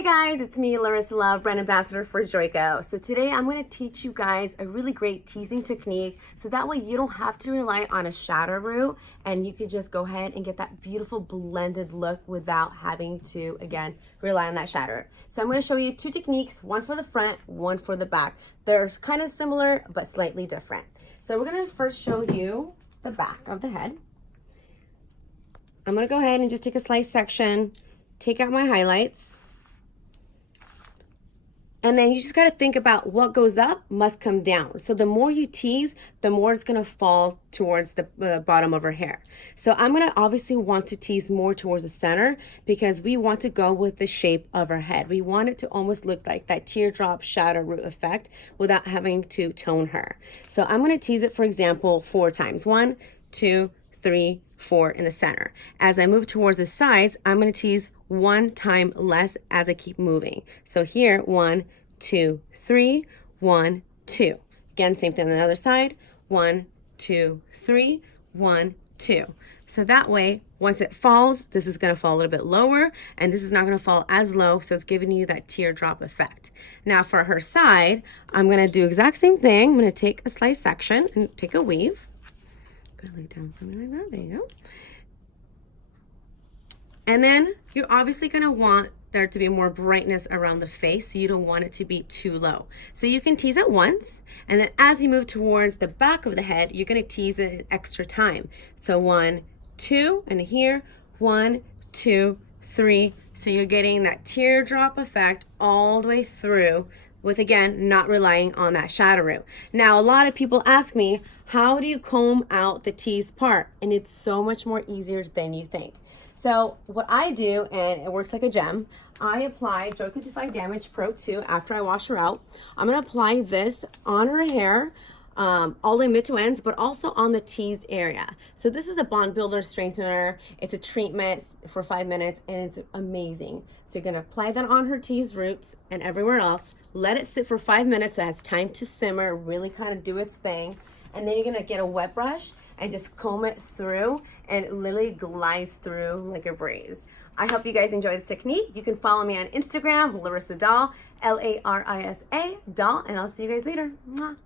Hey guys, it's me, Larisa Love, brand ambassador for Joico. So today I'm going to teach you guys a really great teasing technique so that way you don't have to rely on a shadow root and you can just go ahead and get that beautiful blended look without having to, again, rely on that shadow root. So I'm going to show you two techniques, one for the front, one for the back. They're kind of similar but slightly different. So we're going to first show you the back of the head. I'm going to go ahead and just take a slice section, take out my highlights. And then you just got to think about what goes up must come down. So the more you tease, the more it's going to fall towards the bottom of her hair. So I'm going to obviously want to tease more towards the center because we want to go with the shape of her head. We want it to almost look like that teardrop shadow root effect without having to tone her. So I'm going to tease it, for example, 4 times. 1, 2, 3, 4 in the center. As I move towards the sides, I'm going to tease 1 time less as I keep moving. So here, 1, 2, 3, 1, 2. Again, same thing on the other side. 1, 2, 3, 1, 2. So that way, once it falls, this is going to fall a little bit lower, and this is not going to fall as low, so it's giving you that teardrop effect. Now for her side, I'm going to do exact same thing. I'm going to take a slice section and take a weave. Go lay down something like that. There you go. And then you're obviously going to want there to be more brightness around the face, so you don't want it to be too low. So you can tease it once, and then as you move towards the back of the head, you're going to tease it an extra time. So 1, 2, and here, 1, 2, 3. So you're getting that teardrop effect all the way through with, again, not relying on that shadow root. Now, a lot of people ask me, how do you comb out the tease part? And it's so much more easier than you think. So what I do, and it works like a gem, I apply Joico Defy Damage Pro 2 after I wash her out. I'm going to apply this on her hair, all the way mid to ends, but also on the teased area. So this is a bond builder strengthener. It's a treatment for 5 minutes, and it's amazing. So you're going to apply that on her teased roots and everywhere else. Let it sit for 5 minutes so it has time to simmer, really kind of do its thing. And then you're going to get a wet brush and just comb it through, and it literally glides through like a breeze. I hope you guys enjoy this technique. You can follow me on Instagram, Larisa Doll, Larisa Doll, and I'll see you guys later. Mwah.